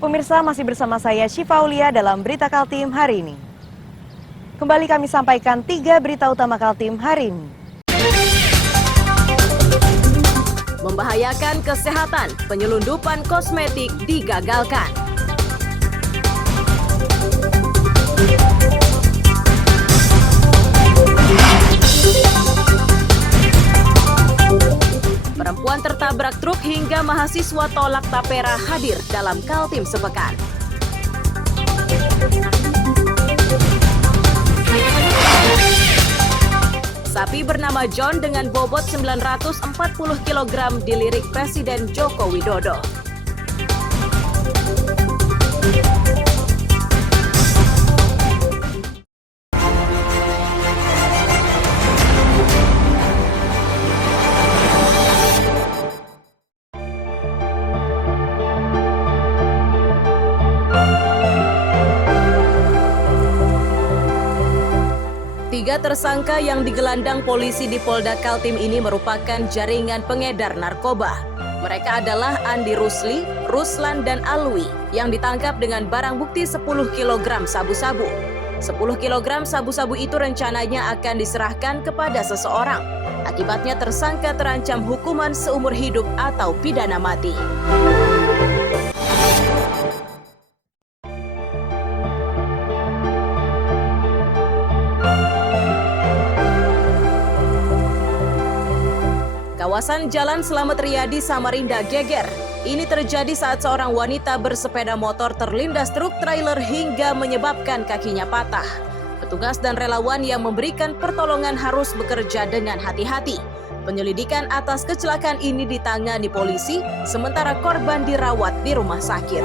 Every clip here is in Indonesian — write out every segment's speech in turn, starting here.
Pemirsa, masih bersama saya Syifa Aulia dalam Berita Kaltim hari ini. Kembali kami sampaikan 3 berita utama Kaltim hari ini. Membahayakan kesehatan, penyelundupan kosmetik digagalkan. Perempuan tertabrak truk hingga mahasiswa tolak tapera hadir dalam Kaltim sepekan. Sapi bernama John dengan bobot 940 kg dilirik Presiden Joko Widodo. Tiga tersangka yang digelandang polisi di Polda Kaltim ini merupakan jaringan pengedar narkoba. Mereka adalah Andi Rusli, Ruslan, dan Alwi yang ditangkap dengan barang bukti 10 kg sabu-sabu. 10 kg sabu-sabu itu rencananya akan diserahkan kepada seseorang. Akibatnya tersangka terancam hukuman seumur hidup atau pidana mati. Kawasan Jalan Slamet Riyadi, Samarinda geger. Ini terjadi saat seorang wanita bersepeda motor terlindas truk trailer hingga menyebabkan kakinya patah. Petugas dan relawan yang memberikan pertolongan harus bekerja dengan hati-hati. Penyelidikan atas kecelakaan ini ditangani polisi, sementara korban dirawat di rumah sakit.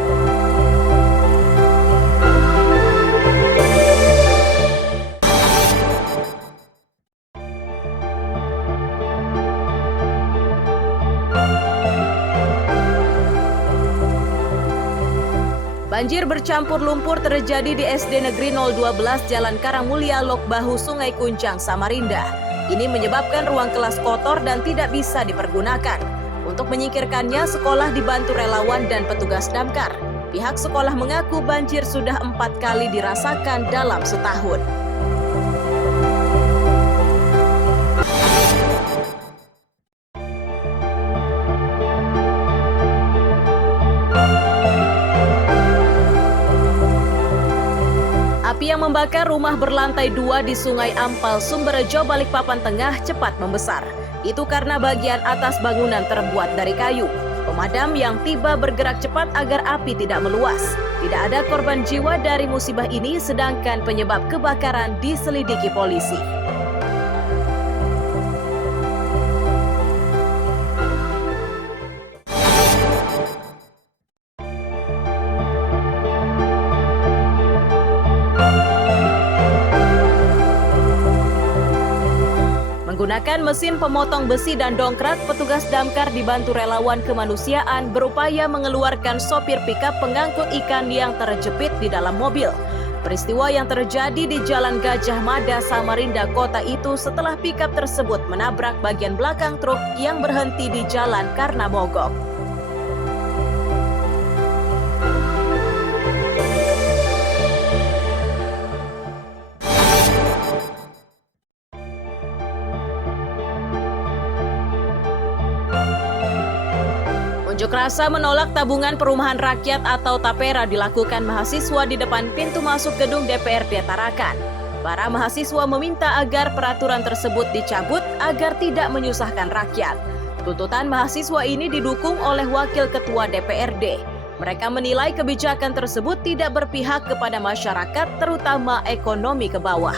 Banjir bercampur lumpur terjadi di SD Negeri 012 Jalan Karangmulia, Lok Bahu, Sungai Kuncang, Samarinda. Ini menyebabkan ruang kelas kotor dan tidak bisa dipergunakan. Untuk menyingkirkannya, sekolah dibantu relawan dan petugas damkar. Pihak sekolah mengaku banjir sudah 4 kali dirasakan dalam setahun. Api yang membakar rumah berlantai 2 di Sungai Ampal, Sumberjo, Balikpapan Tengah cepat membesar. Itu karena bagian atas bangunan terbuat dari kayu. Pemadam yang tiba bergerak cepat agar api tidak meluas. Tidak ada korban jiwa dari musibah ini, sedangkan penyebab kebakaran diselidiki polisi. Menggunakan mesin pemotong besi dan dongkrak, petugas damkar dibantu relawan kemanusiaan berupaya mengeluarkan sopir pikap pengangkut ikan yang terjepit di dalam mobil. Peristiwa yang terjadi di Jalan Gajah Mada, Samarinda Kota itu setelah pikap tersebut menabrak bagian belakang truk yang berhenti di jalan karena mogok. Unjuk rasa menolak tabungan perumahan rakyat atau tapera dilakukan mahasiswa di depan pintu masuk gedung DPRD Tarakan. Para mahasiswa meminta agar peraturan tersebut dicabut agar tidak menyusahkan rakyat. Tuntutan mahasiswa ini didukung oleh Wakil Ketua DPRD. Mereka menilai kebijakan tersebut tidak berpihak kepada masyarakat, terutama ekonomi ke bawah.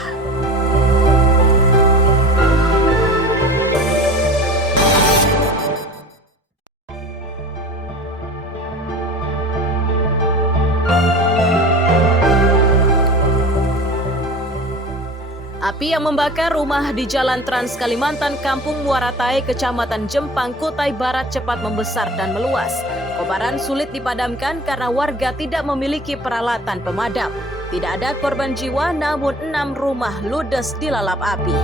Api yang membakar rumah di Jalan Trans Kalimantan, Kampung Muara Tae, Kecamatan Jempang, Kutai Barat cepat membesar dan meluas. Kobaran sulit dipadamkan karena warga tidak memiliki peralatan pemadam. Tidak ada korban jiwa, namun 6 rumah ludes dilalap api.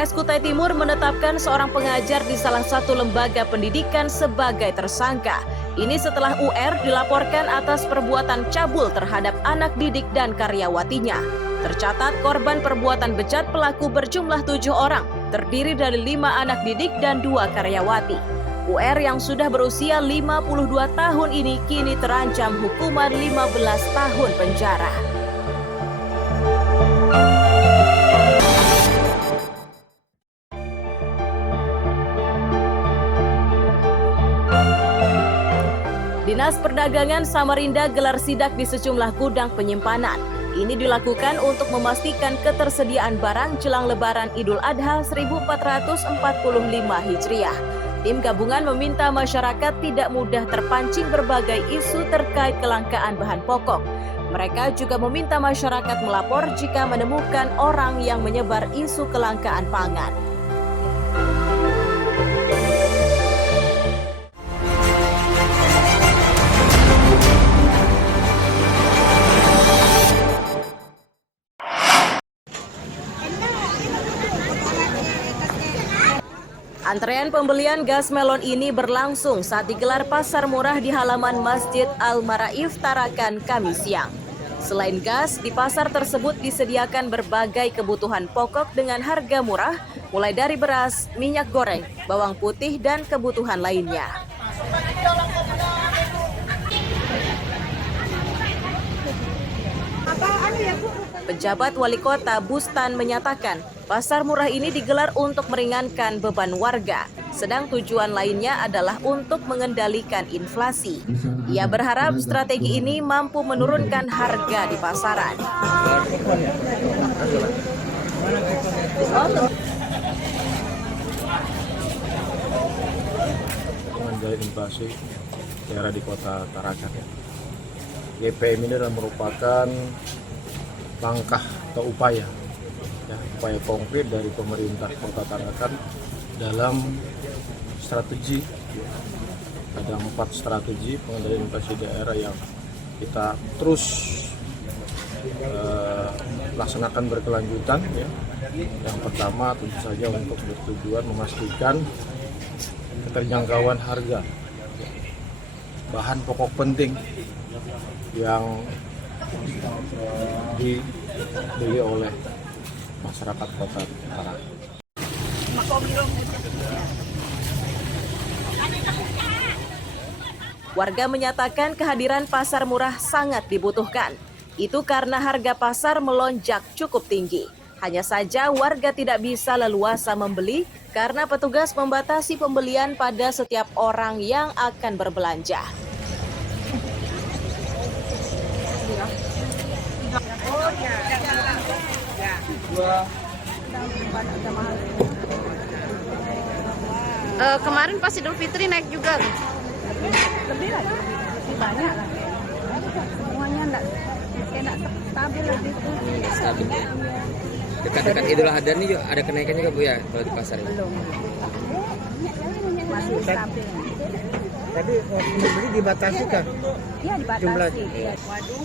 Polres Kutai Timur menetapkan seorang pengajar di salah satu lembaga pendidikan sebagai tersangka. Ini setelah UR dilaporkan atas perbuatan cabul terhadap anak didik dan karyawatinya. Tercatat korban perbuatan bejat pelaku berjumlah 7 orang, terdiri dari 5 anak didik dan 2 karyawati. UR yang sudah berusia 52 tahun ini kini terancam hukuman 15 tahun penjara. Dinas Perdagangan Samarinda gelar sidak di sejumlah gudang penyimpanan. Ini dilakukan untuk memastikan ketersediaan barang jelang Lebaran Idul Adha 1445 Hijriah. Tim gabungan meminta masyarakat tidak mudah terpancing berbagai isu terkait kelangkaan bahan pokok. Mereka juga meminta masyarakat melapor jika menemukan orang yang menyebar isu kelangkaan pangan. Antrean pembelian gas melon ini berlangsung saat digelar pasar murah di halaman Masjid Al-Maraif Tarakan Kamis siang. Selain gas, di pasar tersebut disediakan berbagai kebutuhan pokok dengan harga murah, mulai dari beras, minyak goreng, bawang putih, dan kebutuhan lainnya. Pejabat Wali Kota Bustan menyatakan, pasar murah ini digelar untuk meringankan beban warga, sedang tujuan lainnya adalah untuk mengendalikan inflasi. Ia berharap strategi ini mampu menurunkan harga di pasaran. Mengendalikan inflasi daerah di Kota Tarakan. GPM ini adalah merupakan langkah atau upaya konkret dari pemerintah Kota Tarakan dalam strategi. Ada 4 strategi pengendalian inflasi daerah yang kita terus laksanakan berkelanjutan. Yang pertama tentu saja untuk bertujuan memastikan keterjangkauan harga bahan pokok penting yang dibeli oleh masyarakat Kota Tarakan. Warga menyatakan kehadiran pasar murah sangat dibutuhkan. Itu karena harga pasar melonjak cukup tinggi. Hanya saja warga tidak bisa leluasa membeli karena petugas membatasi pembelian pada setiap orang yang akan berbelanja. Kemarin pas Idul Fitri naik juga. Lebih lagi, lebih banyak lagi. Semuanya enggak stabil lagi itu. Stabil ya. Dekat-dekat Idul Adha nih ada kenaikan juga Bu ya kalau di pasar ini? Belum. Masih stabil. Tapi membeli dibatasi kan? Iya dibatasi. Jumlahnya. Waduh.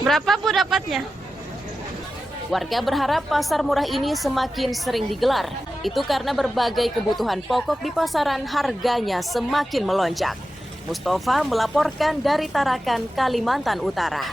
Berapa Bu dapatnya? Warga berharap pasar murah ini semakin sering digelar. Itu karena berbagai kebutuhan pokok di pasaran harganya semakin melonjak. Mustafa melaporkan dari Tarakan, Kalimantan Utara.